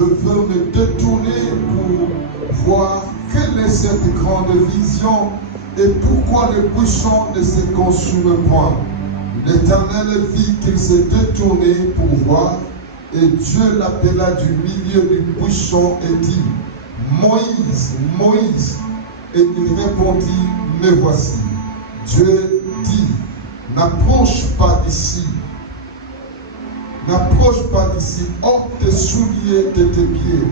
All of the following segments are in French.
je veux me détourner pour voir quelle est cette grande vision et pourquoi le buisson ne se consume point. L'Éternel vit qu'il s'est détourné pour voir, et Dieu l'appela du milieu du buisson et dit, Moïse, Moïse. Et il répondit, me voici. Dieu dit, n'approche pas d'ici. N'approche pas d'ici, ôte tes souliers de tes pieds,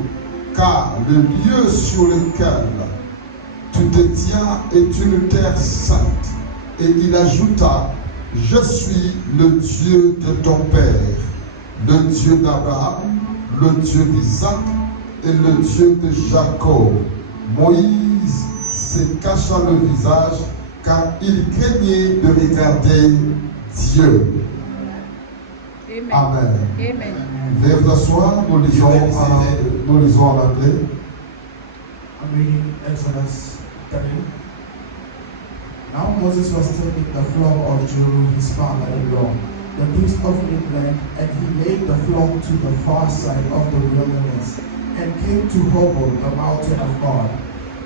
car le lieu sur lequel tu te tiens est une terre sainte. Et il ajouta, je suis le Dieu de ton père, le Dieu d'Abraham, le Dieu d'Isaac et le Dieu de Jacob. Moïse se cacha le visage car il craignait de regarder Dieu. Amen. Amen. Amen. Veuillez vous asseoir, nous lisons en anglais. I'm reading Exodus 30. Now Moses was taking the flock of Jethro, his father-in-law, the priest of Midian, and he laid the flock to the far side of the wilderness, and came to Horeb, the mountain of God.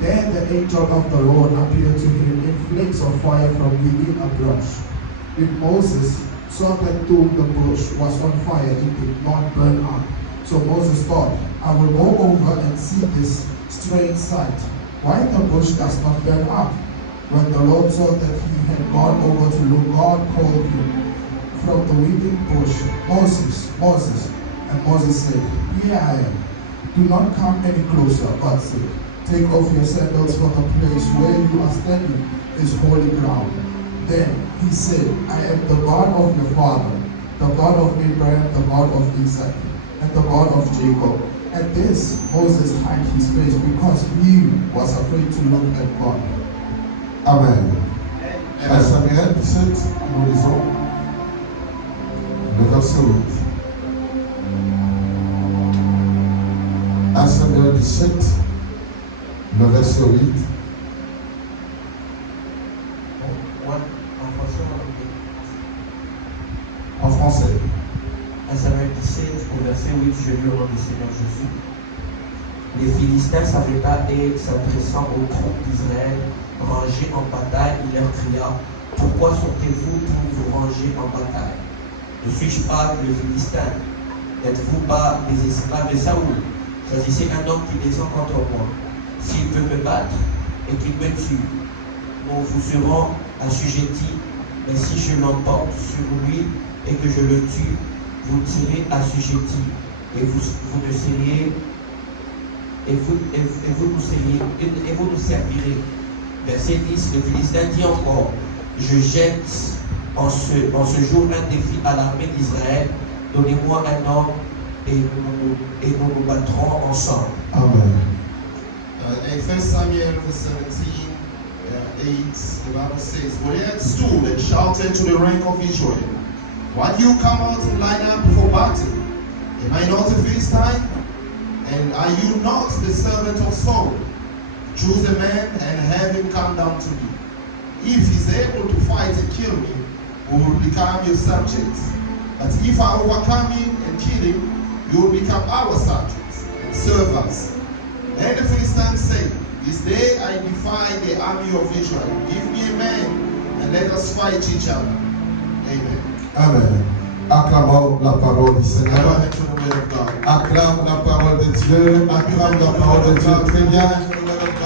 There the angel of the Lord appeared to him in flames of fire from within a bush. When Moses saw that though the bush was on fire, it did not burn up. So Moses thought, I will go over and see this strange sight, why the bush does not burn up. When the Lord saw that he had gone over to look, God called him from the within bush, Moses, Moses. And Moses said, Here I am. Do not come any closer. God said, Take off your sandals, for the place where you are standing is holy ground. Then he said, I am the God of your father, the God of Abraham, the God of Isaac, and the God of Jacob. At this, Moses hid his face because he was afraid to look at God. Amen. 1 Samuel 17, nous lisons le verset 8. 1 Samuel 17, le verset 8. En français. 1 Samuel 17, au verset 8, je lis au nom du Seigneur Jésus. Les Philistins s'arrêta et s'adressant aux troupes d'Israël, rangés en bataille, il leur cria, pourquoi sortez-vous pour vous ranger en bataille? Ne suis-je pas le Philistin? N'êtes-vous pas des esclaves de Saoul? Choisissez un homme qui descend contre moi. S'il peut me battre et qu'il me tue, nous vous serons assujettis. Mais si je l'emporte sur lui et que je le tue, vous serez assujettis et vous ne seriez et vous nous servirez. Verset 10, le Philistin dit encore, je jette en ce jour un défi à l'armée d'Israël, donnez-moi un homme et nous nous battrons ensemble. Amen. In 1 Samuel 17, 8, the Bible says, Goliath stood and shouted to the rank of Israel, why do you come out and line up for battle? Am I not a Philistine? And are you not the servant of Saul? Choose a man and have him come down to me. If he's able to fight and kill me, we will become your subjects. But if I overcome him and kill him, you will become our subjects and serve us. Then the Philistines said, this day I defy the army of Israel. Give me a man and let us fight each other. Amen. Amen. Acclamons la parole du Seigneur. Acclame la parole de Dieu. Acclame la parole de Dieu. Très bien.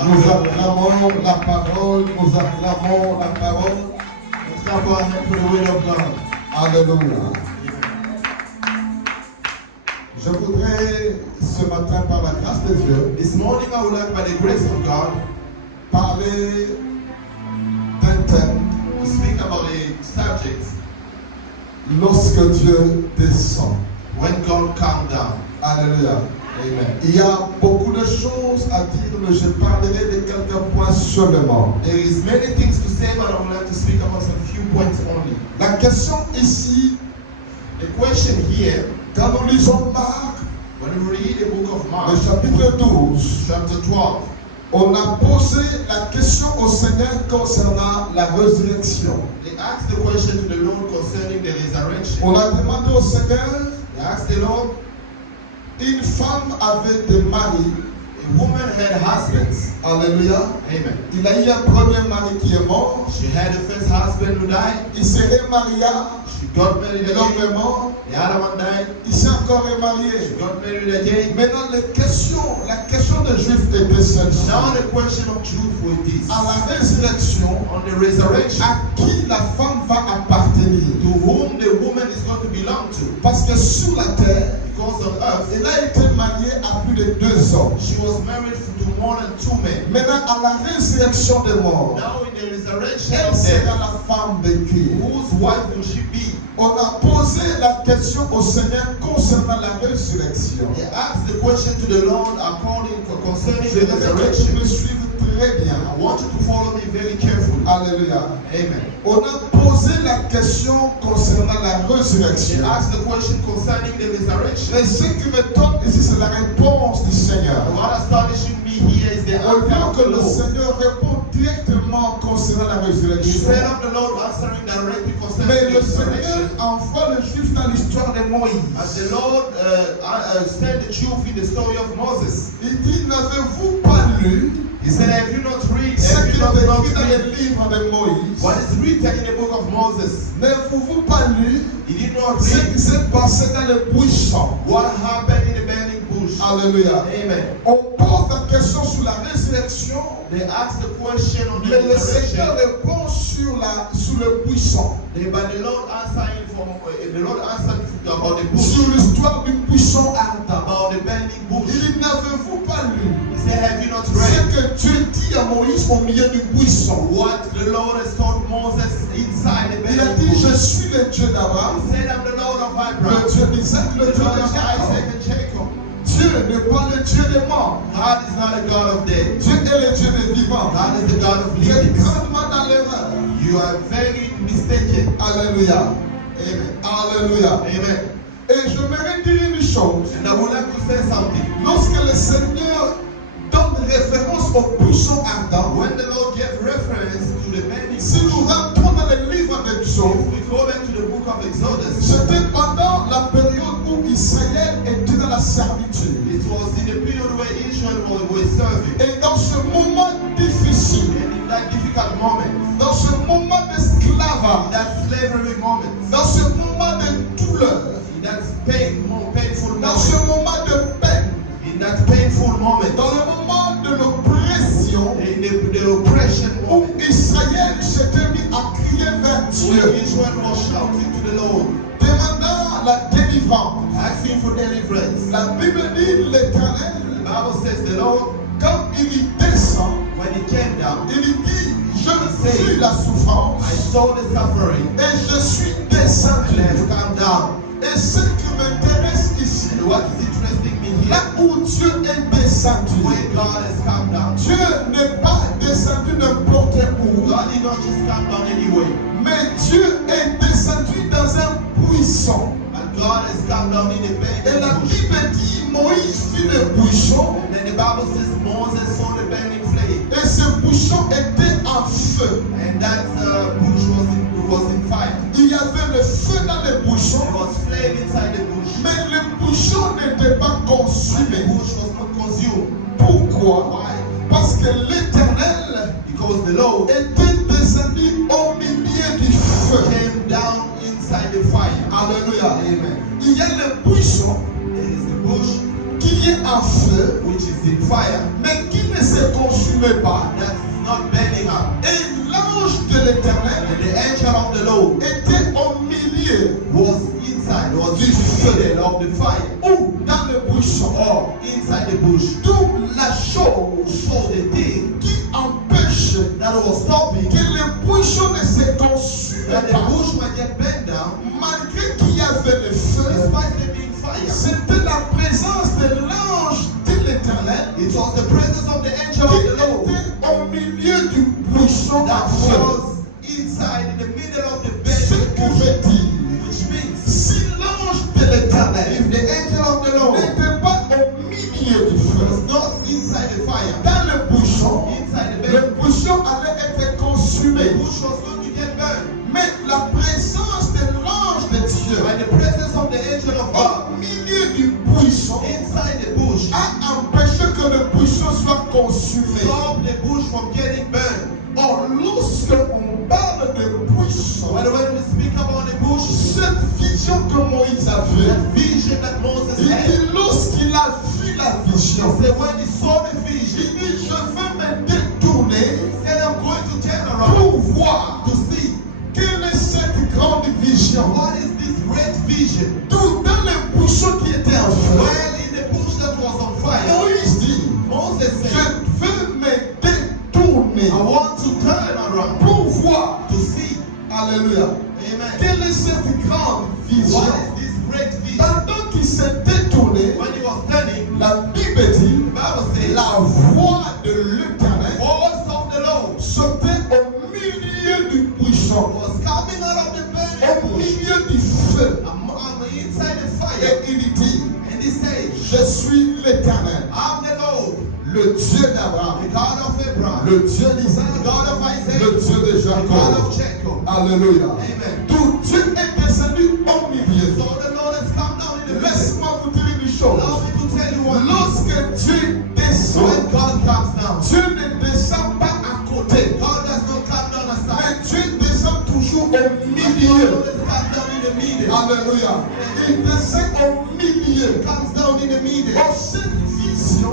Nous acclamons la parole. Nous acclamons la parole. Alléluia. Je voudrais ce matin, par la grâce de Dieu, This morning I would like, by the grace of God, parler d'un thème. to speak about a subject Lorsque Dieu descend. when God calmed down. Alléluia. Amen. Il y a beaucoup de choses à dire, mais je parlerai de quelques points seulement. There is many things to say, but I would like to speak about some few points only. La question ici, The question here, quand nous lisons Marc, when we read the book of le Mark, chapitre 12, chapter 12, on a posé la question au Seigneur concernant la résurrection. they asked the question to the Lord concerning the resurrection. On a demandé au Seigneur, They asked the Lord, Une femme avait des maris. A woman had husbands. Alléluia. Amen. Il a eu un premier mari qui est mort. She had a first husband who died. Il se remaria. She got married L'homme again. est mort. The other one died. Il s'est encore She remarié. got married again. Maintenant, la question des Juifs était celle-ci. Now the question of truth was this. À la résurrection, On the resurrection, à qui la femme va appartenir? to whom the woman is going to belong to. Parce que sur la terre, Because on earth, elle a été mariée à plus de 2 hommes. she was married to more than 2 men. Maintenant, à la résurrection des morts, Now in the resurrection elle of sera death, la femme de qui? whose wife will she be? On a posé la question au Seigneur concernant la résurrection. They asked the question to the Lord concerning Je the veux que tu resurrection. me suives très bien. I want you to follow me very carefully. Alléluia. Amen. On a posé la question concernant la They résurrection. asked the question concerning the resurrection. Mais ce qui me tombe ici, c'est la réponse du Seigneur. What astonishing me here is the Au lieu answer of que the le Lord. Seigneur répond directement concernant la résurrection. Instead of the Lord answering directly Mais concerning le the Seigneur resurrection, envoie le Juif dans l'histoire de as Moïse. the Lord sent the truth in the story of Moses. Il dit, n'avez-vous pas lu He said, have you not read? ce Have qui you est not écrit dans read le livre de Moïse? what is written in the book of Moses? N'avez-vous pas lu He did not ce read qui s'est passé dans le buisson? what happened in the burning bush. Alléluia. Amen. On pose la question sur la résurrection, They asked the question on the mais le Seigneur resurrection, répond sur le buisson, but the Lord answered about the sur bush, l'histoire du buisson ardent. about the burning bush. Il dit, n'avez-vous pas lu He said, have you not ce read que Dieu dit à Moïse au milieu du buisson? what the Lord has told Moses inside the Il a burning dit, bush? je suis le Dieu d'Abraham, He said, I'm the Lord of le Abraham, Dieu d'Isaac, le the Dieu Lord de of Isaac Jacob. and Jacob. Dieu n'est pas le Dieu des morts. God is not a God of dead. Dieu est le Dieu des vivants. God is the God of Vous êtes living. grandement dans l'erreur. You are very mistaken. Alléluia. Amen. Alléluia. Amen. Et je voudrais dire une chose. And I would like to say something. Lorsque le Seigneur donne référence au buisson ardent, When the Lord gave reference to the burning si nous bush, rentrons dans le livre de Job, if we go back to the book of Exodus, c'était pendant la période où Israël était dans la servitude. it was in the period where Israel was serving. Et dans ce moment difficile, And in that difficult moment, dans ce moment d'esclavage, in that slavery moment, dans ce moment de douleur, in that painful dans ce moment, moment de peine, in that painful moment, dans le moment de l'oppression, in the oppression où moment, Israël s'était mis à crier vers when Dieu, Israel was shouting to the Lord, demandant la délivrance. asking for deliverance. La Bible dit l'Éternel, The Bible says the Lord, quand il y descend, when he came down, il dit, je vis la souffrance I saw the suffering et je suis descendu. and I have come down. Et ce qui m'intéresse ici, And what is interesting me là here, où Dieu est descendu, where God has come down. Dieu n'est pas descendu n'importe où, God did not just come down anyway, mais Dieu est descendu dans un buisson. but God has come down in a Et la burning bush. Bible dit, Moïse vit le buisson, And then the Bible says Moses saw the burning flame, et ce buisson était en feu. and that bush was in fire. Il y avait le feu dans le buisson, There was flame inside the bush, mais le buisson n'était pas and the consumé. bush was not consumed. Pourquoi? Why? Parce que l'Éternel Because the Lord était descendu au milieu du feu. came down inside the fire. Alléluia. Amen. Il y a le buisson There is the bush qui est en feu, which is in fire, mais qui ne se consume pas. that's not burning up. Et l'ange de l'Éternel And the angel of the Lord était au milieu was inside, was Du in feu. the middle of the fire, ou dans le buisson. or inside the bush. D'où la chose So the thing qui empêche that was stopping que le buisson ne se consume that the pas. bush might get burned down, Malgré qu'il y avait le feu, despite there being fire, c'était la présence de l'ange de l'Éternel it was the presence of the angel qui of the Lord était au milieu du buisson en that feu. was inside in the middle of the Ce burning que bush, veut dire, which means si l'ange de l'Éternel if the angel of the Lord n'était pas au milieu du feu, was not inside the fire, dans le buisson, inside the le burning buisson allait être the consumé. bush was going to get burned. Mais la présence de l'ange de Dieu By the presence of the angel of God au milieu du buisson inside bush. a empêché que le buisson soit consumé. Stop the bush from getting burned. Or, lorsque on parle de buisson, By the way, we speak about the bush, cette vision que Moïse avait, that vision that Moses il had. dit lorsqu'il a vu la vision, He said when he saw the vision, il dit je veux me détourner he said, I'm going to turn around pour voir to see quelle est cette grande vision. what is this great vision. Tout dans le buisson qui était en feu, Well, in the bush that was on fire, Moïse dit Moses je said, veux me détourner I want to turn around pour voir. to see. Alléluia. Amen. Quelle est cette grande vision? What is this great vision? Pendant qu'il s'est détourné, When he was turning, la Bible dit the Bible says, la voix de l'Éternel voice of the Lord sautait au milieu du buisson, was coming out of the burning au bush. milieu du feu. I'm inside the fire. Et il dit, And he said, je suis l'Éternel, I'm the Lord, le Dieu d'Abraham, the God of Abraham, le Dieu d'Isaac, the God of Isaac, le Dieu de the God Jacob. of Jacob. Alléluia. Amen. Tout Dieu est descendu au milieu. So the Lord has come down in the midst. Laisse-moi vous dire une chose. Allow me to tell you one thing. Lorsque Dieu descend, When God comes down, Dieu ne descend pas à côté, God does not come down aside. mais Dieu descend toujours au God milieu. always comes down in the middle. Alléluia. Il descend au milieu. Comes down in the middle. Or, cette vision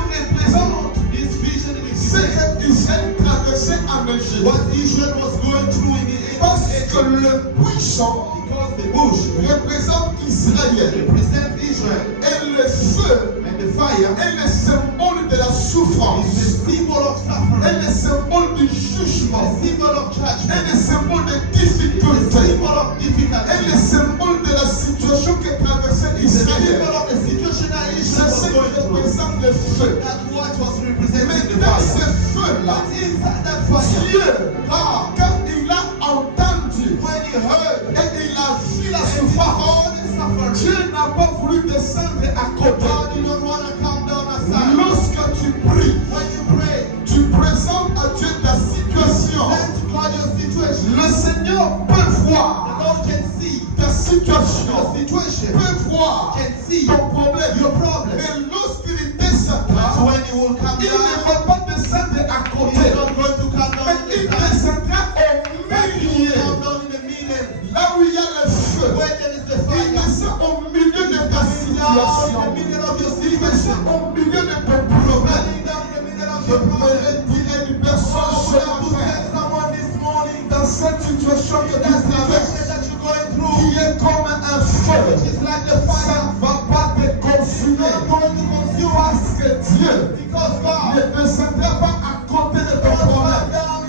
représente this vision ce is qu'Israël traversait en Égypte. what Israel was going through in the Parce Egypt. que le buisson Because the bush représente Israël. represents Israel, Et le feu and the fire est le symbole de la souffrance. is the symbol of Est suffering, le symbole du jugement. the symbol of Est judgment, le symbole de the difficulté. symbol of Est le difficulty, symbole de la situation que traversait the symbol Israël. of the situation that C'est Israel ce was qui going through. représente le feu. That's what was Mais representing the dans fire. ce feu-là, But inside that fire, Dieu, quand il a entendu when he heard et il a vu la and he souffrance, saw the suffering, Dieu n'a pas voulu descendre à côté. God did not want to come down aside. Lorsque tu pries, When you pray, tu présentes à Dieu ta situation. let God your situation. Le Seigneur peut voir The Lord can see ta situation, your situation, peut voir can see ton problème. your problem. Mais lorsqu'il So descendra, when he will come il down, ne va pas descendre à he côté, is not going to come down mais in il the side. descendra au But he will milieu, come down in the middle. là où il y a le feu. Where there is the Il fire, descend au milieu de ta down in situation. the middle of your Il descend situation. au milieu de ton problème. Standing down in the middle of Je your problem. voudrais dire à une personne Oh, ce I want to matin, tell someone this morning dans cette situation que tu that situation traverses, that you're going through, qui est comme un feu, which is like the ça fire, ne va pas te is consumer. not going to consume us. Parce que Dieu Because God ne descendra pas à côté de ton will problème, come down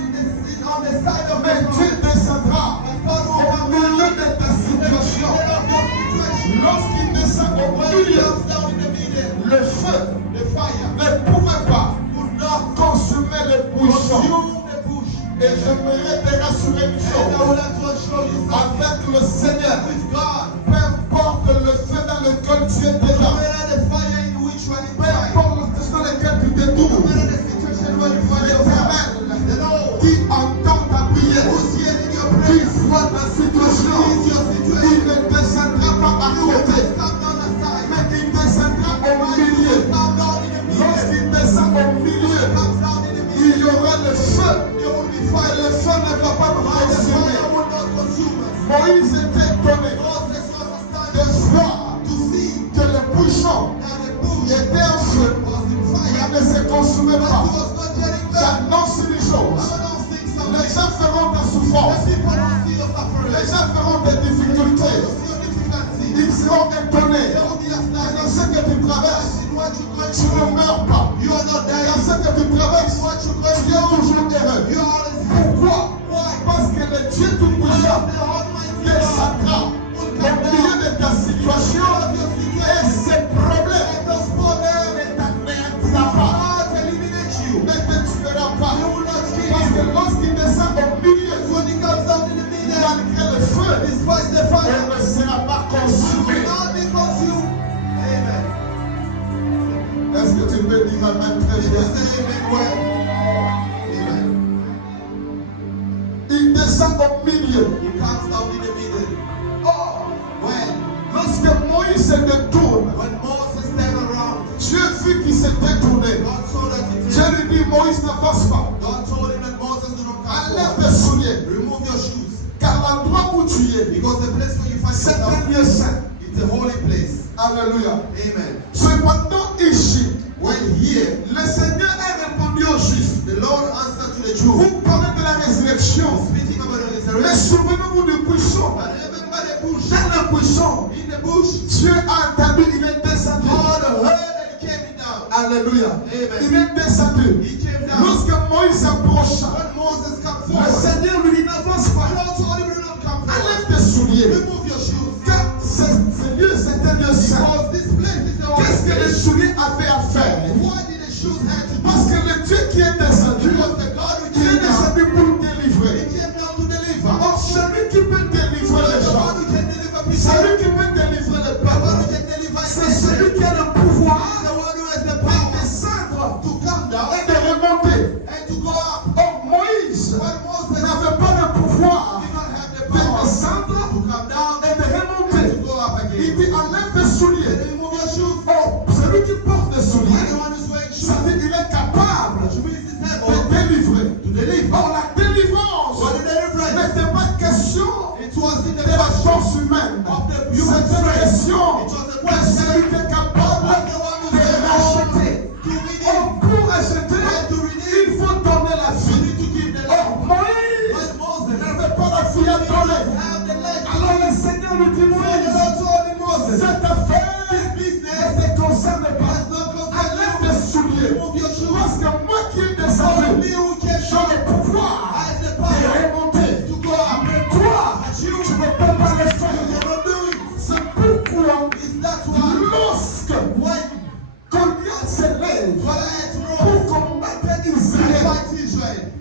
on the side of mais your Dieu problem. descendra And God will au come milieu down de ta in the situation. middle of your situation. Lorsqu'il descend au When he milieu, comes down in the middle, le feu the fire ne pouvait pas would not consumer le buisson. consume the bush. Et j'aimerais te rassurer une And I chose. would like to assure you something. Avec le Seigneur, With God, peu importe le feu dans lequel tu es no déjà, matter the fire in which you are peu inside, importe le feu dans lequel tu te no trouves, matter the situation where you find yourself, l'Éternel the Lord qui entend ta prière, who's hearing your qui prayer, voit ta situation, sees your il situation, ne descendra pas à you will côté, just come down aside. mais il descendra au You will milieu. come down in the middle. Lorsqu'il descend au milieu, Comes down in the il y middle. aura le feu, There will be et fire. le feu ne va pas nous And the consumer. fire will not consume us. Moïse était étonné Moses was de astonished voir to see que le bouchon that the bush était en feu, was in il fire, ne se consumait but pas. he was not getting burned. J'annonce une chose. I don't think so. Les gens feront ta souffrance. The people don't see your suffering. Les gens feront tes They difficultés. don't see your difficulty. Ils seront étonnés. They will be Dans astonished. ce que tu traverses, In what you're going tu ne through, meurs pas. you are not Dans dying. ce que tu traverses, In what you're tu going es through, toujours heureux. you are always Pourquoi? Why? Parce que le Dieu Tout-Puissant The Almighty God descendra will au come milieu down de ta situation of your et situation. ses problèmes And those problems ne t'anéantira will pas. not eliminate you. Ne te tuera pas. They will not kill Parce que you. lorsqu'il descend au milieu, When he comes down in the middle, malgré le feu, despite the elle fire, ne sera pas you consumée. will not be consumed. Amen. Est-ce que tu peux dire Amen très You bien? say amen well. Amen. Il descend au milieu. He comes down in the middle. Oh, When lorsque Moïse se détourne, When Moses dit Moïse n'avance pas. God told him that Moses do not come Enlève forward. tes souliers. Remove your shoes. Car l'endroit où tu es, Because the place where you find c'est yourself, un lieu saint. it's a holy place. Alléluia. Amen. Cependant, ici, When here, le Seigneur a répondu aux Juifs. the Lord answered to the Jews, Vous parlez de la résurrection. speaking about the Mais resurrection. souvenez-vous du buisson. And even by the bush, Dans le buisson, in the bush, Dieu a entendu, il est descendu. God heard and he came down. Alléluia. Amen. Il est descendu. He came down. Lorsque Moïse approcha, When Moses come le forward, Seigneur lui dit n'avance the pas. Lord told him to not come Enlève forward. tes souliers. Remove your shoes. Car ce lieu, c'est un lieu saint. Because this place is the holy Qu'est-ce que les place. souliers avaient à faire? What did the shoes have to do? Parce que le Dieu qui est descendu, Because the God who il est came down, descendu pour délivrer. he came down to deliver. Or, celui qui peut délivrer les The gens, one who can deliver people. celui qui peut délivrer les The one who peuples, can deliver c'est his celui nation. qui a le pouvoir The one who has the de power descendre to come down et de remonter. and to go up. Or, Moïse But Moses n'avait pas le pouvoir did not have the de power descendre to come down et de and remonter. to go up Il again. dit enlève tes souliers. And remove your shoes. Or, celui qui porte des And the souliers, one who's wearing shoes, ça veut dire qu'il est capable which means he's de able délivrer. to deliver. Or, la délivrance But the deliverance, n'était pas question it was in the de la question force humaine. of the human C'était une strength. question It was a de question celui qui est capable of the one who's de able racheter. to redeem. Or, pour acheter, And to redeem, il faut donner la you vie. need to give the Or, life. Moïse But Moses n'avait pas la vie à donner. have the life. Alors le Seigneur lui dit, So the Moïse, Lord told him, Moses, cette affaire this ne business te concerne pas. has not concerned Enlève you. tes souliers. Remove your shoes. Parce que moi qui ai Only descendu, who can j'ai le pouvoir has the de power remonter. to go up. Mais toi, tu ne peux pas le You faire. cannot do it. C'est pourquoi, It's that why lorsque when Goliath se lève Goliath pour rose combattre to Israël, fight Israel,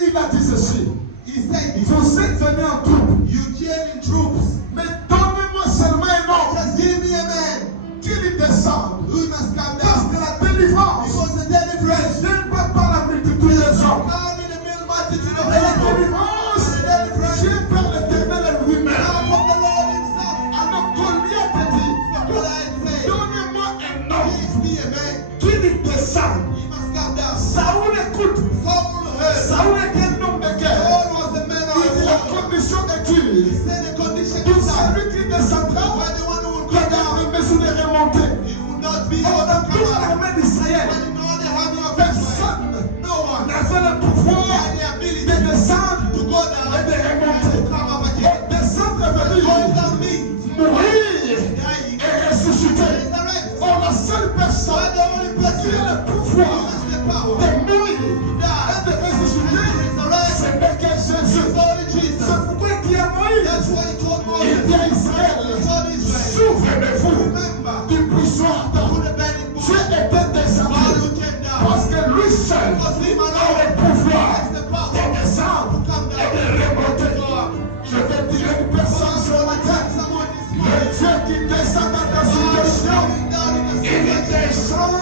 il a dit ceci. he said, Vous êtes venus en troupe, you came in troops. mais donnez-moi seulement un homme Just give me a man qui lui descende. who must come Parce down. que la délivrance Because the deliverance ne vient pas par la multitude des hommes. come in the middle multitude of Mais la people. délivrance The deliverance vient par l'Éternel lui-même. come from the Lord himself. Alors Goliath a dit, So Goliath said, donnez-moi un homme give me a man. qui lui descende. He must come down. Saoul écoute. Saul heard. Saoul est un homme de guerre. Saul was a man Il dit la of war. condition est He dure. said the condition Tout is that celui qui descendra, when the one who will il come a down, besoin de remonter. he will not be Or able dans to toute come up. l'armée d'Israël, When in all the army of Israel, personne no one n'avait le pouvoir had the ability de descendre to go down et de and remonter. to come up Or again. descendre veut Go dire down means mourir dying. et ressusciter. Resurrect. Or la seule But personne the only qui a person le who pouvoir has the power de mourir to die et de and ressusciter, to resurrect c'est n'est que Jésus. is only Jesus. C'est pourquoi il dit à Moïse, That's what he told il dit à Moses. Israël, He told Israel, souvenez-vous remember du buisson ardent. who the burning bush Dieu était God descendu who came down. parce que lui seul Because him a le alone pouvoir has the de power descendre to come et down de remonter. and go up. Je vais dire à une personne sur la terre, Someone this le morning, Dieu qui descend dans ta God is situation, coming down in the il situation. descend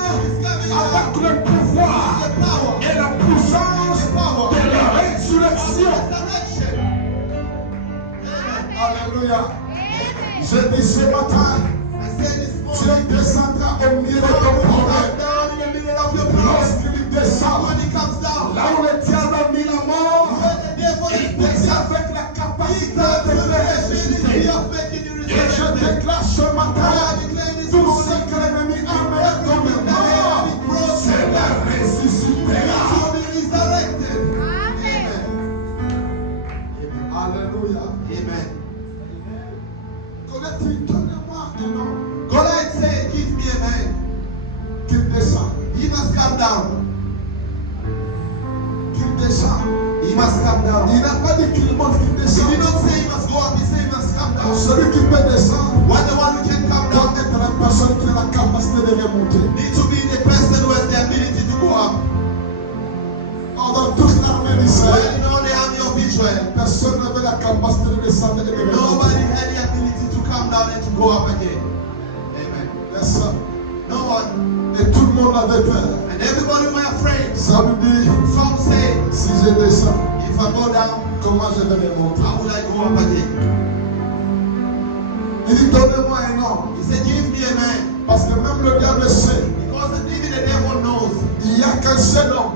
avec le pouvoir The power et la puissance de la résurrection. resurrection. Alléluia. Je dis ce matin, I said this Dieu morning, descendra au milieu de ton come problème. down in the middle of your problem. Lorsqu'il descend, When he comes down, là où le diable a mis la mort, when the devil is il busy, descend avec la he capacité comes de with the ability ressusciter. of making you Et je resurrected. déclare ce matin, I declare this tout ce morning, que l'ennemi a mené comme mort, cela ressuscitera. to be resurrected. Amen. Alléluia. Amen. Goliath dit, donnez-moi un homme Goliath said, give me a man. qui descend, He must come down. qui descend. He must come down. Il n'a pas dit qu'il monte, qu'il He descend. did not say he must go up, he said he must come down. Celui qui peut descendre When the one who can come doit down être la personne qui a la capacité de remonter. needs to be the person who has the ability to go up. Or dans toute l'armée When d'Israël, in all the army of Israel, personne n'avait la capacité de descendre et de nobody remonter. had the ability to come down and to go up again. Amen. Personne. No one. Et tout le monde avait peur. And everybody were afraid. Ça veut dire, Some say, si je descends, if I go down, comment je vais remonter? how will I go up again? Il dit, donnez-moi un homme. He said, give me a man. Parce que même le diable sait, Because even the devil knows il n'y a qu'un seul homme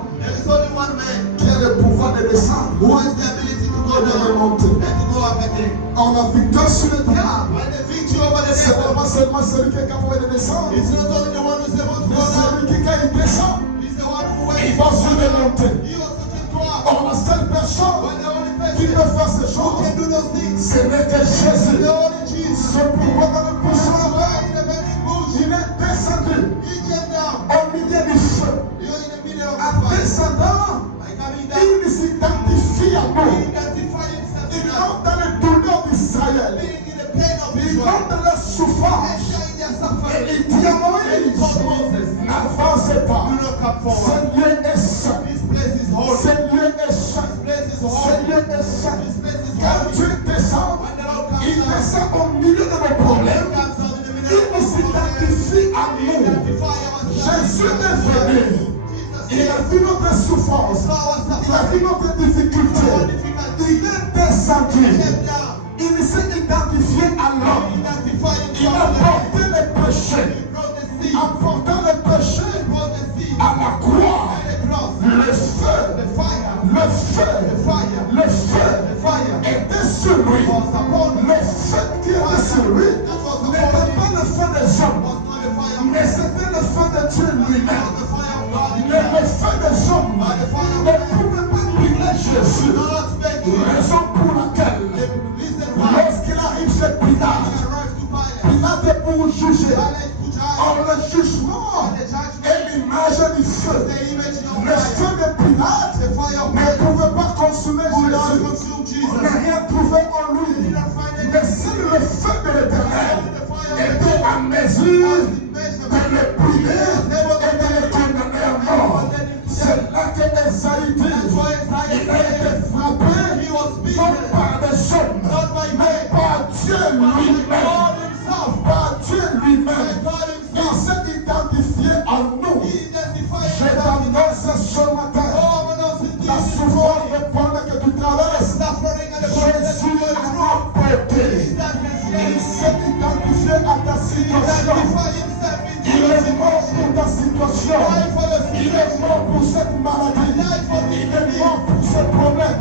one man qui a le pouvoir de descendre who has the ability to go et de down remonter. and to go up again. On a victoire sur le diable. When the victory over the C'est devil, pas seulement celui qui est capable de descendre, it's not only the one who's able to mais go down, celui qui, quand il descend, it's the one who il waits va to sur go les down. montées. He also can go up. Or, la seule personne But the only qui person peut faire ces who choses, can do those things ce n'est que Jésus. the only Jesus. C'est pourquoi dans le buisson là-bas, In the burning bush, il est descendu he came down. au milieu du feu. You're in the middle of En the fire. descendant, By coming down, il s'identifie à he nous. identified himself Il in us. entre dans le douleur d'Israël. Being in the pain of Il Israel. entre dans la And souffrance. sharing their Et suffering. il dit à And he told Moïse, Moses, n'avancez pas. do not come Ce forward. lieu est saint. This place is holy. Ce lieu est saint. This place is Ce holy. lieu est saint. This place is Quand holy. Dieu descend, When the Lord comes il down, descend au milieu de nos he problèmes. comes down in the middle Il of our s'identifie à We nous. identify ourselves. Jésus est venu. Il a vu notre souffrance. Il a vu notre difficulté. Il est descendu. Il s'est identifié à l'homme. Il a porté les péchés. En portant les péchés à la croix. Le feu. Le feu. Le feu était sur lui. Le feu qui était sur lui n'était pas le feu des hommes, mais c'était le feu de Dieu lui-même. Mais le feu des hommes ne pouvait pas brûler Jésus. Raison pour laquelle, lorsqu'il arrive chez Pilate, Pilate est pour juger. Or, le jugement est l'image du feu. Le feu de Pilate ne pouvait pas consumer Jésus. On n'a rien trouvé en lui. Mais seul le feu de l'Éternel était à mesure de le brûler et de le condamner à mort. C'est là que Esaïe dit, il a été frappé non par des hommes, mais par Dieu lui-même. Par Dieu lui-même. Il s'est identifié en nous. Je t'annonce ce matin, la souffrance pendant que tu traverses, Jésus a apporté. Il s'est identifié à ta situation. Il est mort pour ta situation. Il est mort pour cette maladie. Il est mort pour ce problème.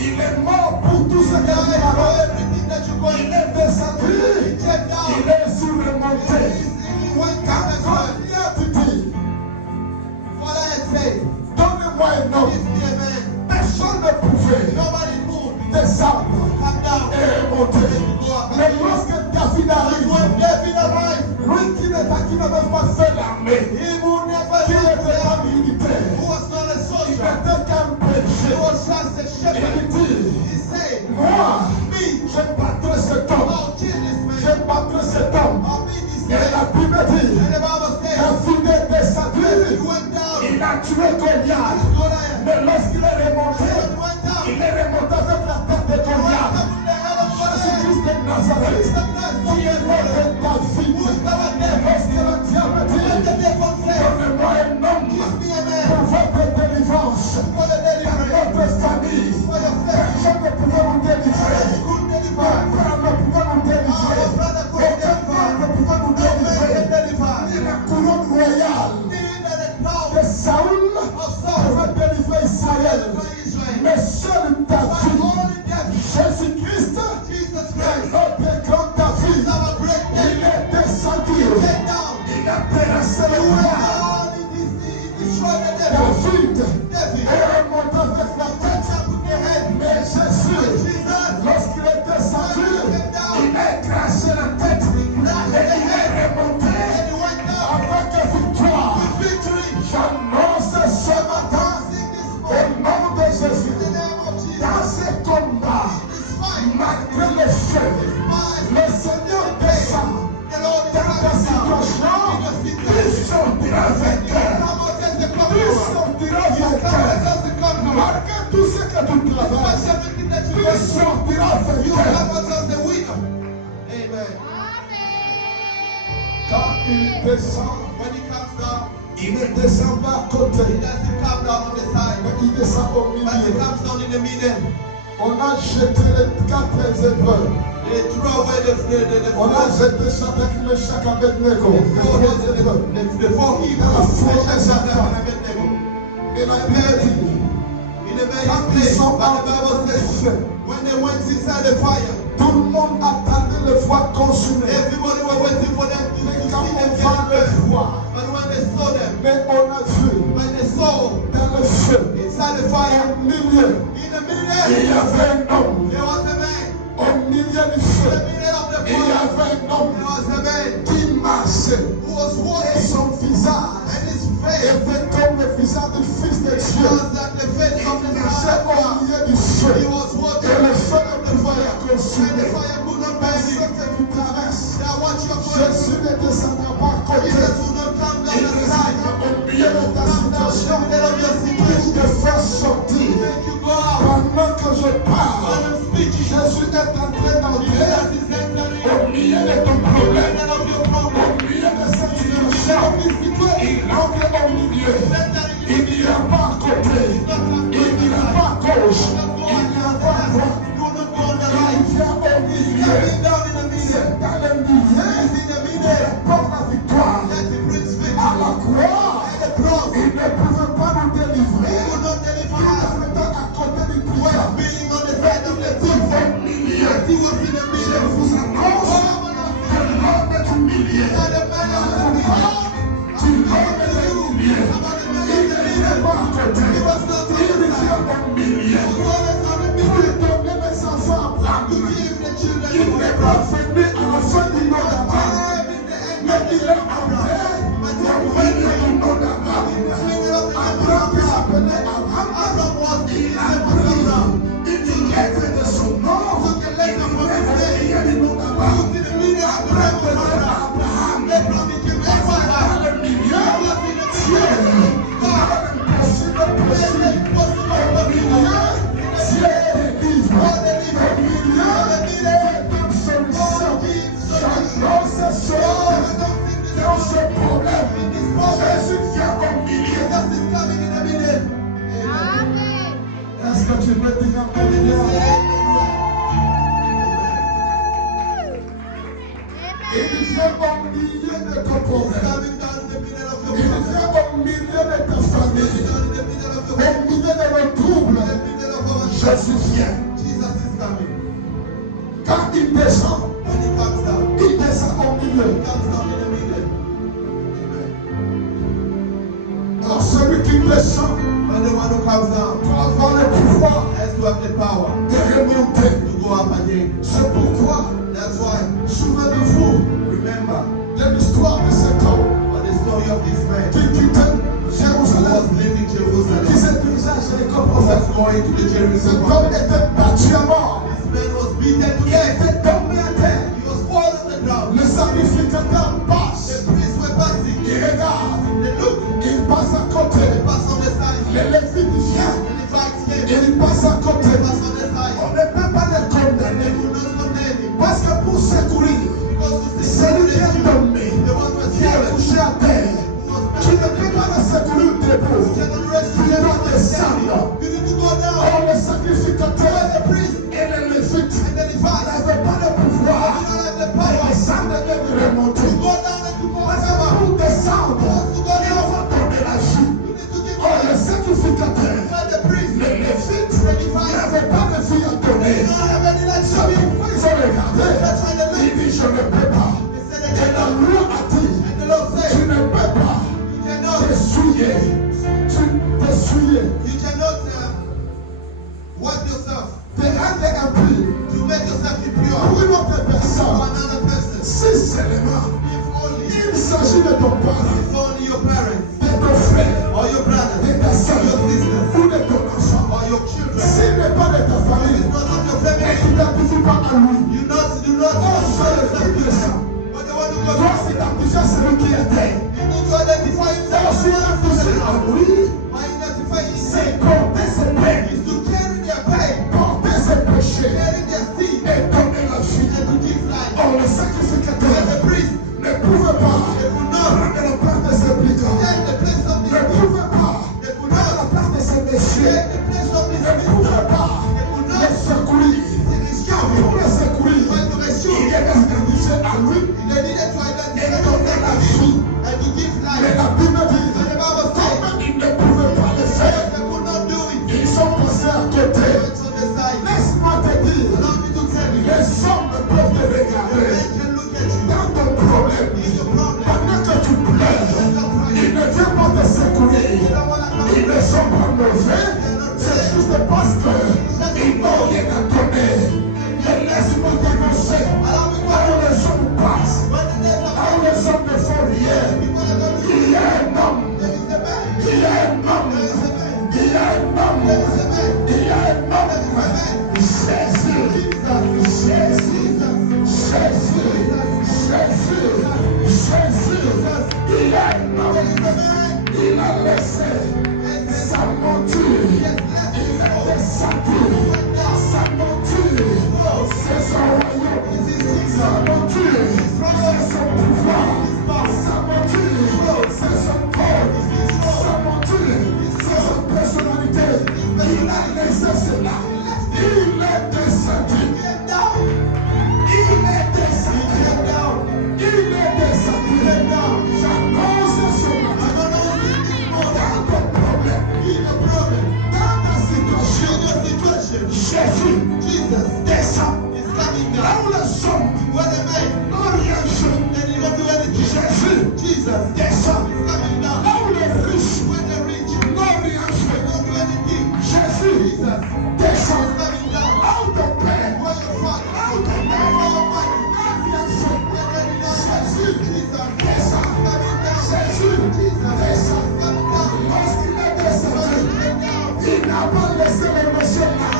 Il est mort pour tout ce que tu as. Il est descendu. Il est sur le montée. Quand il a dit, donne-moi un homme. Personne ne pouvait descendre et monter. Mais lorsque David arrive, lui qui n'avait pas fait l'armée, qui n'était pas militaire, il n'était qu'un péché. Il dit, moi, je battrai cet homme. Je battrai cet homme. Et la Bible dit, David est descendu, il a tué Goliath. Mais lorsqu'il est remonté avec la tête de Goliath. Jésus-Christ de Nazareth, qui est l'homme de David. Lorsque le diable dit, donne-moi un homme pour votre délivrance, dans notre famille, personne ne pouvait nous délivrer. Mon frère ne pouvait nous délivrer. Aucun frère ne pouvait nous délivrer. Ni la couronne royale de Saoul pouvait délivrer Israël. Mais seul David, Jésus-Christ, notre grand David, il est descendu. Il a terrassé le roi. David est remonté avec la tête. Mais Jésus, lorsqu'il est descendu, il a écrasé la tête. Et il est remonté avec victoire. J'annonce ce matin, au nom de Jésus, dans ce combat, malgré le feu, le Seigneur descend dans ta situation. Tu sortiras vainqueur. Tu sortiras vainqueur. Malgré tout ce que tu traverses, tu sortiras vainqueur. Quand il descend, il ne descend pas à côté, mais il descend au milieu. On a jeté les 4 épreuves. On a jeté Shadrach, Meshach, Abednego. La foi des enfants. Et la Bible dit, in a very quand ils place, sont but the Bible entrés says, dans le feu, when they went inside the fire, tout le monde attendait le voir consumé. everybody were waiting for them to Mais see quand them on get va le burned. voir, But when they saw them, mais on a vu when they saw dans le feu, inside the fire, au milieu, in the il middle, y avait un homme. there was a man. Au milieu du In feu, the middle of the il y fire, avait un homme there was a man qui marchait. who was Et walking, son visage and his face était comme le visage du Fils de Dieu. was like the face of the Il marchait Son of au God. milieu du feu. He was Et walking le feu in ne the pouvait fire, pas and the consumer. fire could not burn Parce him. que tu traverses. Now what you are going Jésus through, ne descendra pas à côté. Jesus will not come down Il the descendra side. au milieu de ta Come down in situation the middle of your pour situation. te faire sortir. Make you go out. Pendant que je When parle, I'm speaking, Jésus est en train d'entrer Jesus is entering au milieu de ton in the problème, middle of your au problem. milieu de cette In the middle situation. of this situation, Il entre au milieu. entering in Il n'ira pas à côté. Il n'ira pas à gauche. Il n'ira pas à droite. do not go on the Il right. vient au milieu. Coming down in the middle. C'est dans le milieu He's in the qu'il middle. porte la victoire. That he brings À victory. la croix, At the cross, il ne pouvait pas nous he délivrer. will not deliver Tout us. en étant à côté du When prison. being on the side of the Il cross, est au milieu. he was in the Je middle. vous annonce que l'homme est au milieu. And the man of the middle. Tu l'homme est au milieu. About the man Il of the n'est middle. pas à côté. He was not on Il the vient side. au milieu. He was always on the Pour middle. donner mes enfants à To prendre. give the children Il to n'est the pas cross. venu à la fin du monde d'Adam. Time in the end Mais of the il est entré au milieu du monde d'Adam. Abraham qui s'appelait Abraham. Abraham was Il a pris une lettre de son nom. took a letter from his Il name. est au milieu du monde d'Adam. Put in the middle of the Abraham river. était Abraham. Abraham became Parce que Abraham. dans le milieu, He was in the Dieu middle. a l'impossible possible. Au milieu, Dieu délivre. Au milieu, Dieu donne solution. J'annonce ce soir dans ce problème. Jésus vient au milieu. Jesus is coming in the middle. Est-ce que tu peux dire Alléluia? Il vient au milieu de ton He's problème. coming down in the middle of your Il problem. vient au milieu de ta famille. Down in the middle of your Au problem. milieu de nos troubles. In the middle of our Jésus vient. Jesus is coming. Quand il descend, When he comes down, il descend au milieu. he comes down in the middle. Amen. Alors celui qui descend But the one who comes down doit avoir le pouvoir has to have the power de remonter. to go up again. C'est pourquoi, That's why, souvenez-vous remember de l'histoire de cet homme the story of this man qui quittait who Jérusalem, was leaving qui Jerusalem, se dirigeait à Jéricho who prophète. was going to the Cet Jerusalem. homme était battu à mort. This man was beaten to Il death. était tombé à terre. He was fallen on the ground. Le sacrificateur The passe. priests were passing. Il regarde. They look. Il passe à côté. They pass on the side. Les Lévites viennent. And the Levites came. Il passe à côté. They pass on the side. On ne peut pas le They condamner. could not condemn him. Parce que pour secourir, Because to see celui qui est tombé, the one who was qui est fallen, couché à terre, who was tu ne peux pas le secourir debout. You cannot rescue Tu them dois from the descendre. You need to go down. Or le sacrificateur The priest et les Lévites and the Levites n'avaient pas le pouvoir do not have the de power descendre et de remonter. to go down and to go Parce que up. pour descendre, To go il down, faut donner la vie. you need to give Or le life. sacrificateur, But the priest, les Lévites the Levites, n'avaient pas de vie à they donner. don't have any life to C'est give. pourquoi ils ont regardé. That's why they Il look. dit, je ne peux pas. They said they Et la cannot. loi a dit, And the Lord tu said, ne peux pas you cannot. t'essuyer. You cannot wipe yourself Te rendre impur to make yourself impure pour une autre for personne. another person. Si seulement If only, il s'agit de ton parent, if only your parents de ton frère, or your de brothers ta or soeur your sisters ou de ton enfant. or your children. S'il n'est pas de ta famille, It's not of your ne family. t'identifie pas à lui. Do not show yourself to them. But the one who Dois goes, s'identifier à celui qui était. you need to identify Dois himself. s'identifier à lui. By identifying C'est himself porter ses peines, is to carry their pain, porter ses péchés carry their sin, et donner la vie. and to give life. Or le But sacrificateur the priest, ne pouvait pas they could not prendre la part de ses brigands. take the place of Ne this priest. pouvait pas They could prendre la not part de ses messieurs. take the place of this Ne priest. pouvait pas They could le not secourir. Pour le secourir, But to rescue il him, est d'identifier à lui they needed to identify et donner la vie. and to give Mais life. la Bible dit, And the Bible says, comme il ne pouvait pas le faire, Pendant que tu pleures, il ne vient pas te secourir. Ils ne sont pas mauvais, c'est juste parce qu'ils n'ont rien à donner. Mais laisse-moi t'annoncer, là où les hommes passent, là où les hommes ne font rien, il y a un homme, il y a un homme, il y a un homme, il y a un homme, Jésus, Jésus, Jésus, Jésus, Jésus, il y a un homme, il a laissé sa monture, il a descendu sa monture, c'est son royaume, sa monture, c'est son pouvoir, sa monture, c'est son corps, sa monture, c'est son personnalité. Il a laissé cela, il est descendu, il est descendu, il est descendu. J'annonce ce matin, dans ton problème, dans ta situation, Jésus descend. Là où les hommes n'ont rien fait, Jésus descend. Là où les riches n'ont rien fait, Jésus descend. Là où ton père, là où ton mère n'a rien fait, Jésus descend. Jésus descend. Lorsqu'il est descendu, il n'a pas laissé l'émotion là.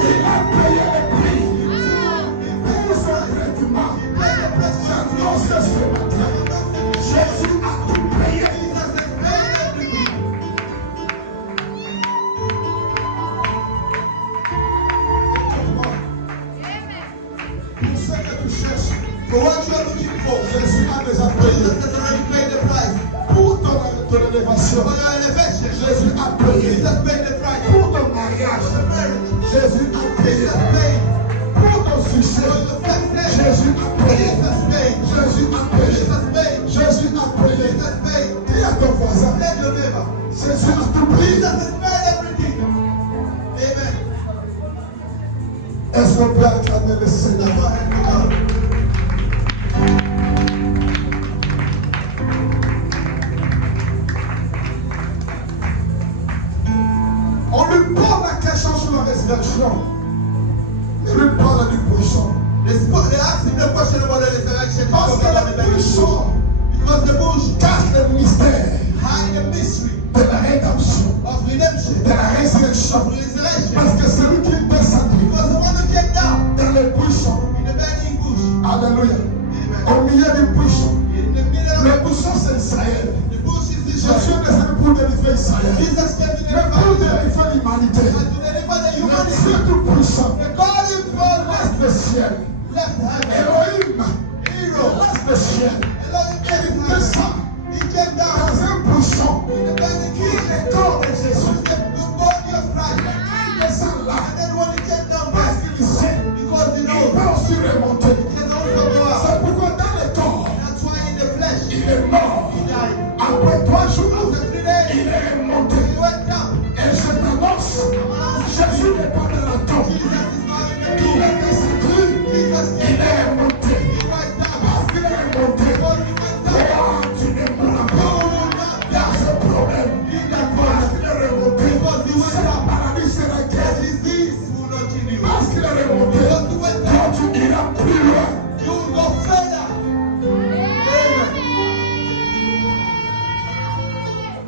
Il a payé le prix pour son traitement. J'annonce ce matin, Jésus a tout payé. Pour ce que tu cherches, for what you are looking for, Jésus a déjà payé. Pour ton élévation, Jésus a payé. Pour ton mariage, Jésus a payé. Pour ton succès, Jésus a payé. Jésus a payé. Jésus a payé. Dis à ton voisin, Jésus a tout payé. Est-ce qu'on peut acclamer le Seigneur? On lui pose la question sur la résurrection. Il lui parle du poisson. Parce que le poisson cache le mystère de la rédemption, de la résurrection. Parce que celui qui est descendu dans le buisson, alléluia, au milieu du buisson, le buisson c'est Israël. Jésus est descendu pour délivrer Israël, mais pour délivrer l'humanité. Le Dieu tout-puissant laisse le ciel. Elohim laisse le ciel. Et il descend dans un buisson qui est le corps de Jésus. Il descend là parce qu'il sait qu'il peut aussi remonter. C'est pourquoi dans le corps, il est mort. Après 3 jours, il est remonté. Et je t'annonce, Jésus n'est pas de la tombe. Il est descendu, il est remonté. Parce qu'il est remonté, tu ne mourras pas. Il y a ce problème. Parce qu'il est remonté, c'est la paradis, c'est la guerre. Parce qu'il est remonté, quand tu iras plus loin.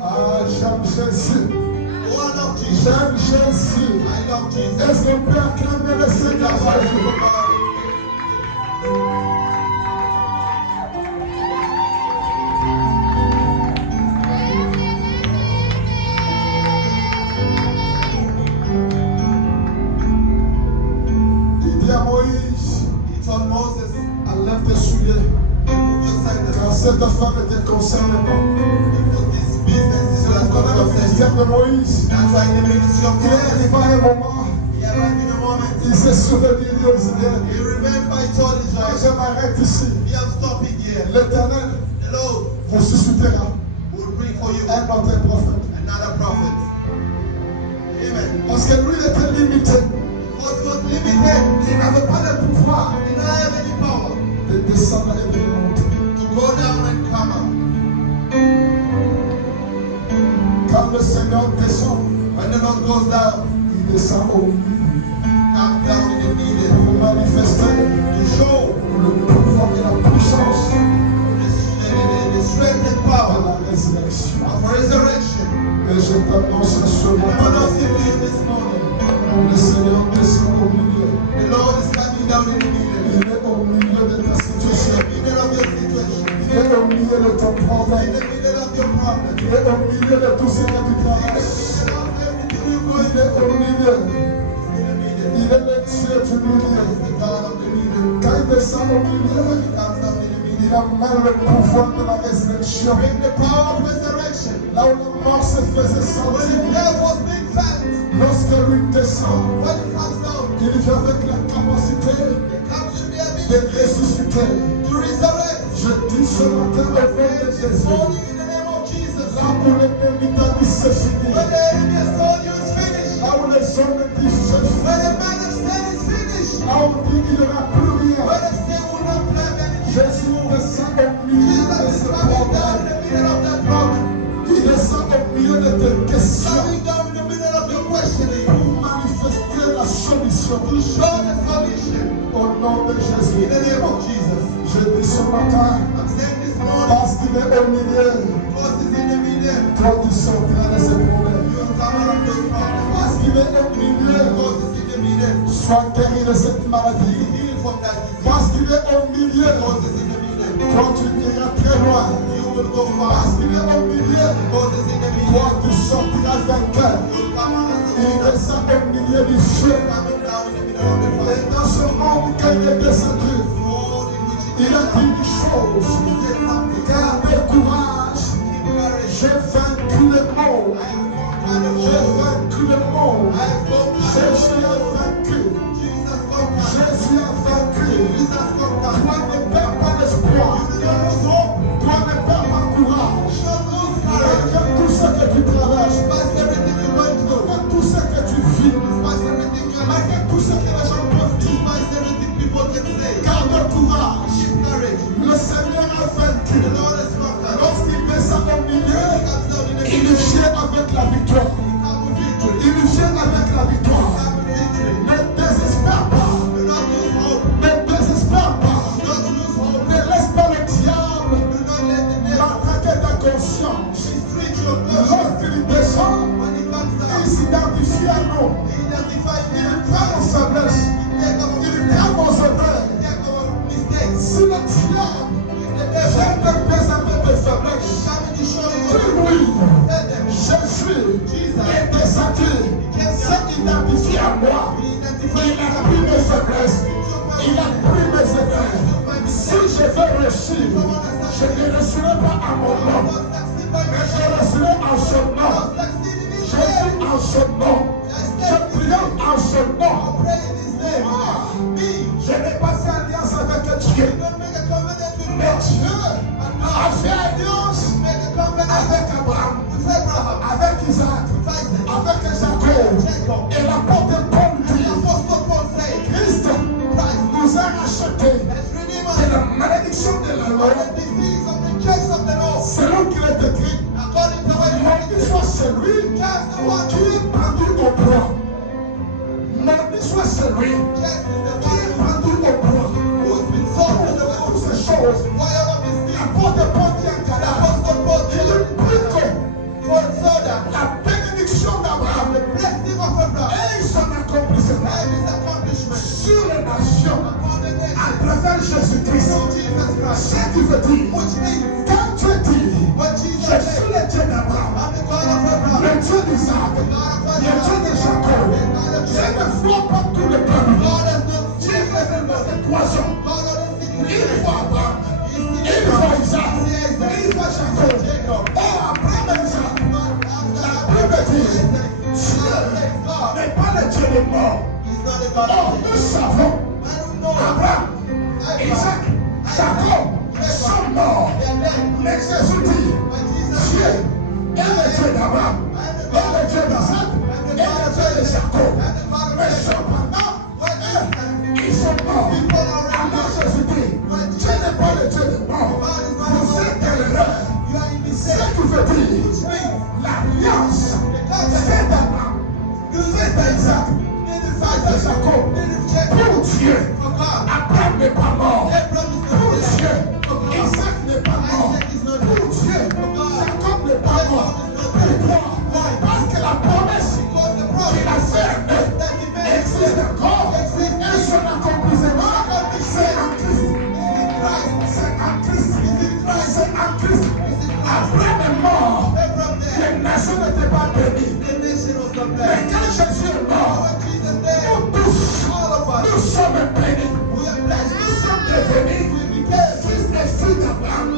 Ah, j'aime Jésus. J'aime Jésus. Est-ce qu'on peut acclamer le Seigneur? Il dit à Moïse, enlève tes souliers, car cette femme était concernée. C'est la colère du ministère de Moïse. Il est arrivé à un moment, il s'est souvenu aux Israéliens. Je m'arrête ici. L'Éternel vous suscitera un autre prophète. Parce que lui était limité. Il n'avait pas le pouvoir descendre et de monter. to go down and come up. Quand le Seigneur descend, When the Lord goes down, il descend au milieu come down in the middle pour manifester to show le pouvoir et la puissance the strength and de power la résurrection. of resurrection. Et je t'annonce ce I want matin, us to be this morning. le Seigneur descend au milieu. The Lord is coming down in the middle. Il est au milieu de ta In situation. the middle of your situation. Il est au milieu de ton In problème. the middle of your problem. Il est au milieu de tout ce que tu In the traverses. middle of everything you're Il going est au through. milieu. In the middle. Il est le Dieu du milieu. The God of the middle. Quand il descend au milieu, When he comes down in the middle. il amène le pouvoir de la résurrection. Bring the power of resurrection. Là où la mort se faisait When sentir, the death was being felt. lorsque lui descend, When he comes down. il vient avec la capacité He comes to the de ability ressusciter. to resurrect. Je dis ce matin au nom de This Jésus, morning in the name of Jesus. là où l'ennemi t'a dit c'est fini, When the enemy has told you it's finished. là où les hommes disent c'est When fini, the man has said it's finished. là où on dit qu'il n'y aura plus rien, When they say we'll not have anything. Jésus descend au milieu de Jesus is ce coming down problème. in the middle of that problem. Il descend au milieu de tes questions Coming down in the middle of your questioning. pour manifester la solution. To show the solution. Au nom de In Jésus, the name of Jesus. je dis ce matin, I'm saying this morning. parce qu'il est au milieu, Because it's in the middle. toi tu sortiras de ce problème. You'll come out of those problems. Parce qu'il est au milieu, Because it's in the middle. sois guéri de cette maladie. Heal from that disease. Parce qu'il est au milieu, Because it's in the middle. toi tu iras très loin. You will go Parce fast. qu'il est au milieu, Because it's in the toi middle. tu sortiras vainqueur. You'll come out as a Il winner. descend au milieu du feu. Coming down in the middle of the Et fire. dans ce monde qu'il est descendu, Road in which it il a dit une chose. He said something. Gardez courage. Keep courage. J'ai vaincu le monde. I have conquered the J'ai world. vaincu le monde. I have conquered Jésus the a world. vaincu. Jesus conquered. Jésus a vaincu. Jesus conquered. Toi ne perds pas l'espoir. You do not lose hope. Toi ne perds pas courage. You don't lose Malgré courage. tout ce que tu traverses, Despite everything you're going through. malgré tout ce que tu vis, Despite everything you're malgré like. tout ce que les gens peuvent dire, Despite everything people can say. garde courage. Keep courage. Le Seigneur a vaincu. The Lord has conquered. Lorsqu'il descend au milieu, He comes down in the il middle. vient avec la victoire. He comes with victory. Il vient avec la He victoire. comes with victory. Ne désespère pas. Do not lose hope. Ne désespère pas. Do not lose hope. Ne laisse pas le diable Do not let the devil matraquer ta conscience. mistreat your conscience. Lorsqu'il descend, When he comes il down, s'identifie à nous. he identifies Il the prend nos faiblesses. take our Il prend nos erreurs. take our mistakes. Si le diable If the vient devil te présenter tes is faiblesses, coming to show you dis-lui, tell them, Jésus est descendu, s'est identifié à moi. he Il identifies a pris mes faiblesses. Il a pris mes erreurs. Si je veux réussir, je ne réussirai pas à mon nom, mais je réussirai en son nom. Je vis en son nom. Je prie en son nom. Moi, je n'ai pas fait alliance avec Dieu. Mais Dieu a fait alliance avec Abraham, avec Isaac, avec Jacob. Et l'apôtre Paul dit, Christ nous a rachetés de la malédiction de la loi. Selon qu'il est écrit, maudit soit celui qui est pendu au bois. Maudit soit celui qui est pendu au bois. Pour toutes ces choses, l'apôtre Paul dit à Galates, il implique la bénédiction d'Abraham et son accomplissement sur les nations à travers Jésus-Christ. Ce qui veut dire, quand Dieu dit, je suis le Dieu d'Abraham, le Dieu d'Isaac, le Dieu de Jacob, je ne vois pas tout le peuple. Dieu révèle cette poisson. Il voit Abraham, il voit Isaac, il voit Jacob. Or, Abraham et Isaac, la Bible dit, Dieu n'est pas le Dieu des morts. Or, nous savons, Abraham, Isaac, Jacob sont morts. Mais Jésus dit, Dieu est le Dieu d'Abraham, est le Dieu d'Isaac, est le Dieu de Jacob. Mais cependant, ils sont morts. Alors Jésus dit, Dieu n'est pas dit l'alliance, c'est d'Abraham, c'est d'Isaac, c'est de Jacob. Pour Dieu, Abraham n'est pas mort. Pour Dieu, Isaac n'est pas mort. Pour Dieu, Jacob n'est pas mort. Pourquoi? Parce que la promesse qu'il a faite existe encore. Et son accomplissement, c'est en Christ. C'est en Christ. C'est en Christ. Abraham est mort. Les nations n'étaient pas bénies. Mais quand Jésus est mort, nous tous, nous sommes bénis. Nous sommes devenus fils et filles d'Abraham.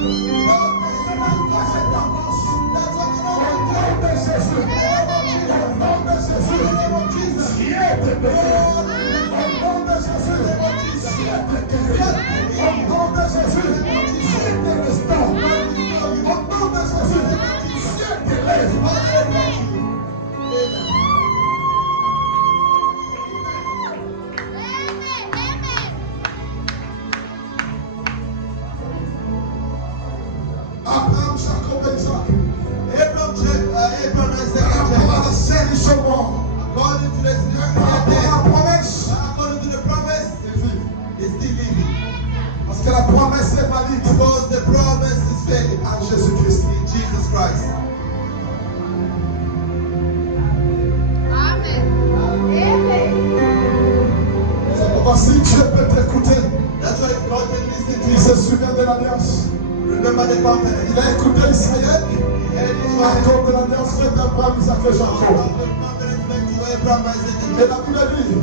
C'est pourquoi cette tendance. Au nom de Jésus. Au nom de Jésus. Dieu te bénit. Au nom de Jésus. Dieu te guérit. Au nom de Jésus. Dieu te restaure. Au nom de Jésus. Dieu te lève. Abraham, Jacob et Isaac. Abraham, Isaac, Par and rapport à Jacob. la scène, ils sont morts. According to the Par rapport à la promesse, according to the promise, ils vivent. he's still living. Parce que la promesse est valide Because the promise is valid en Jésus-Christ. in Jesus Christ. Amen. C'est pourquoi si Dieu peut t'écouter, That's why God can listen to il you. se souvient de l'alliance. Remember the Il covenant. a écouté Israël And à Israel. cause de l'alliance faite d'Abraham, Isaac et Jacob. The covenant made to Abraham, Isaac, and Et Jacob. la Bible dit,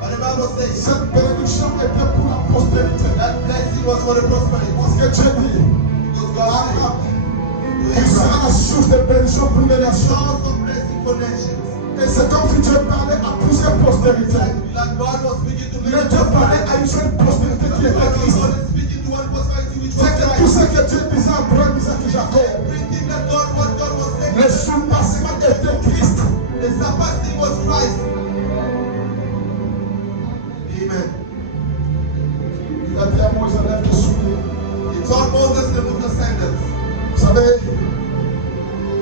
But the Bible says cette bénédiction était pour la postérité. that blessing was for the prosperity. Parce que Dieu dit, Because God Abraham, said, il sera la source de bénédiction pour les nations. source of blessing for nations. Et c'est comme si Dieu parlait à plusieurs postérités. Like God was speaking to Mais Dieu parlait à une seule postérité qui était Christ. God is speaking to one prosperity which was C'est que tout Christ. ce que Dieu disait à Abraham, Isaac et Jacob, Everything that God was saying, le surpassement était Christ. the surpassing was Christ. Amen. Il a dit à Moïse, enlève tes souliers. He told Moses to remove the sandals. Vous savez,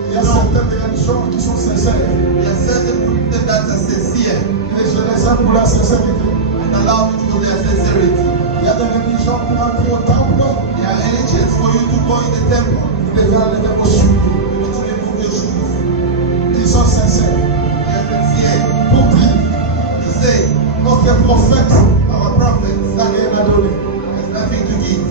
il y a certaines gens qui sont sincères. There are certain people that are sincere Et je les aime pour la sincérité. and allow me to know their sincerity. Il y a des religions pour entrer au temple. There are religions for you to go in the temple. Vous devez enlever vos souliers. You need to remove your shoes. Ils sont sincères. They are sincere Pour dire, to say, notre prophète our prophet n'a rien à donner. has nothing to give.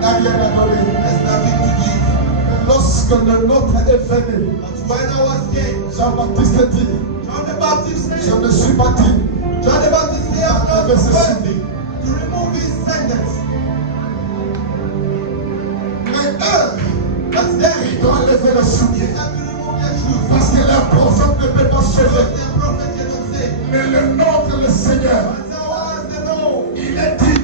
N'a rien à donner. Has nothing to give. Et lorsque le nôtre est venu, But when I was came, Jean-Baptiste dit, John the Baptist je said, ne suis pas dit John the Baptist said, I'm not d'enlever ses worthy souliers. to remove his sandals. Mais eux, But ils they doivent enlever les souliers. have to remove their shoes. Parce que leur prophète ne peut pas sauver. Because their prophet cannot save. Mais le nôtre, le Seigneur, But ours, they know. il est dit,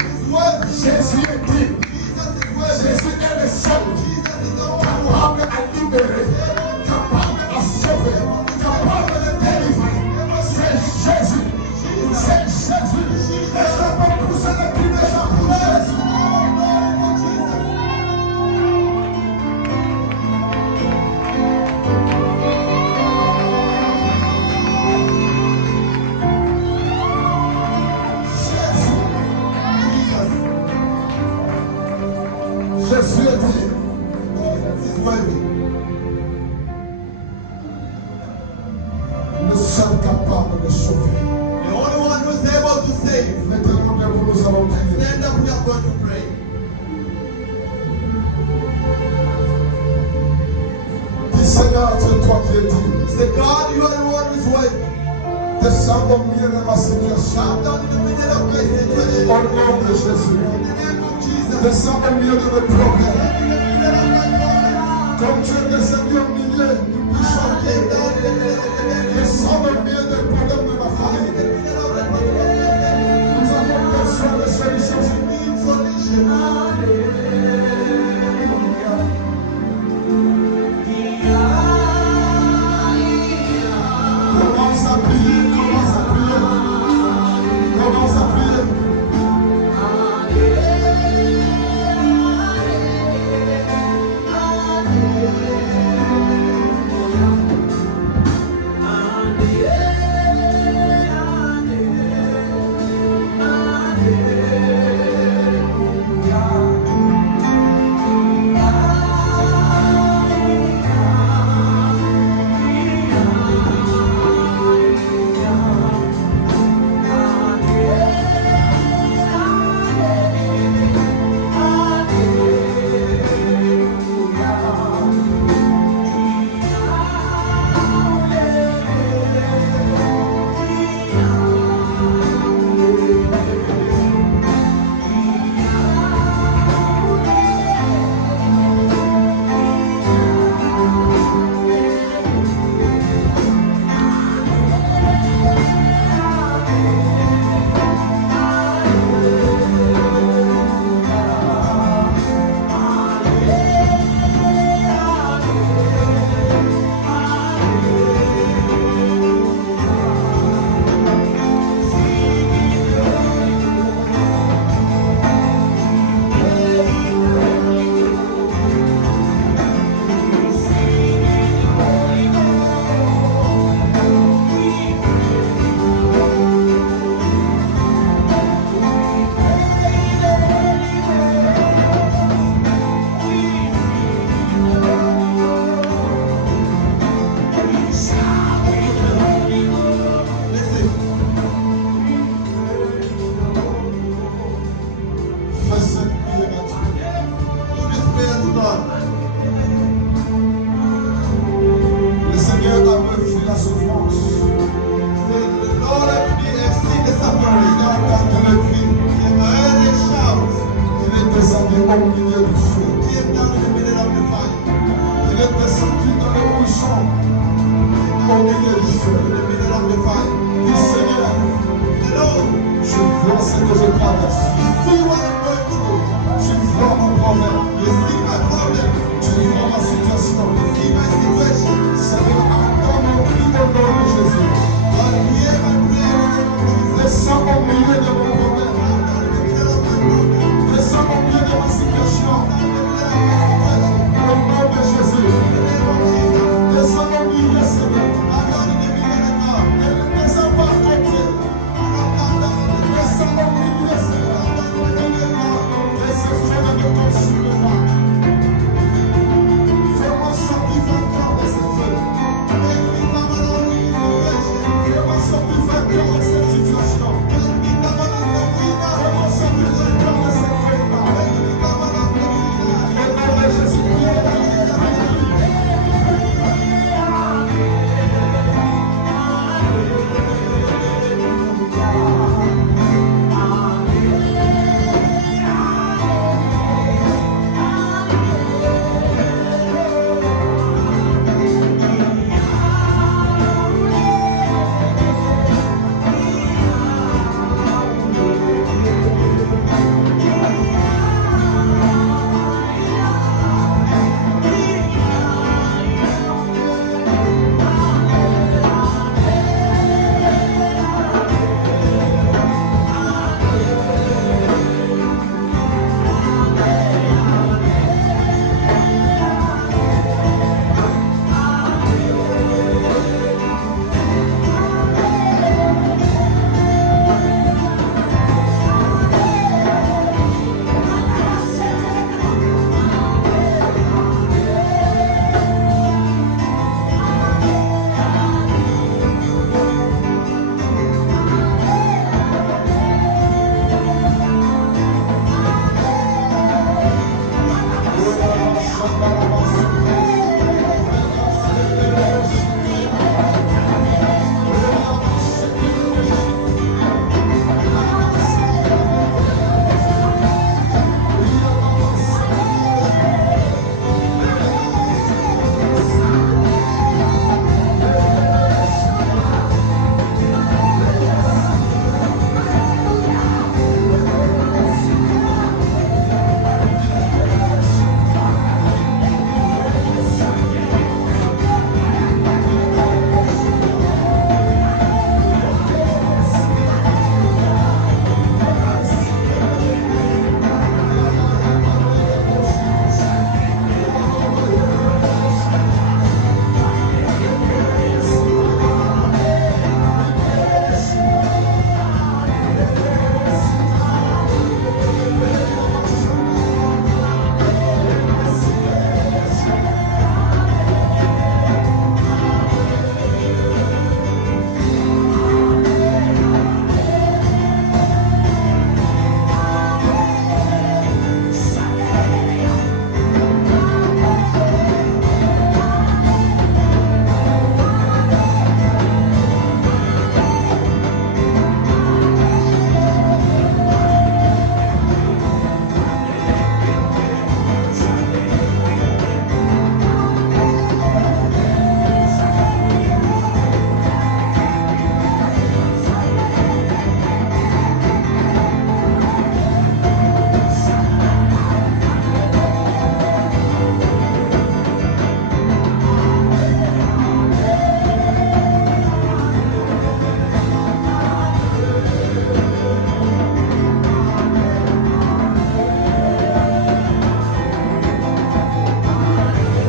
His word, Jésus est dit, Jesus is worthy. Jésus est le seul Jesus is the one. capable à libérer, capable à sauver, capable de délivrer. C'est Jésus. C'est Jésus. Est-ce qu'on peut pousser les cris de Jean pour Jésus? Jésus est dit, Jesus is worthy. le seul capable de sauver. The only one who is able to save. Mettez-nous debout, nous allons prier. Stand up, we are going to pray. Dis Seigneur, c'est toi qui es dit. Say, God, you are the one who is worthy. Descends au milieu de ma situation. Shout down in the middle of my situation. Au nom de Jésus. In the name of Jesus. Descends au milieu de mes problèmes. In the middle of my problem. Comme tu es descendu au milieu du puissant Lay Dieu. down in the middle Descends au milieu des problèmes de ma famille. of my problem. Nous avons besoin de solutions. We need solution. Commence à prier, commence à prier. Commence à prier. Hallelujah. au milieu du feu. Came down in the middle of the fire. Il est descendu dans le bouchon au milieu du In feu. the middle of the fire. Dis Seigneur, The Lord, je vois ce que je traverse.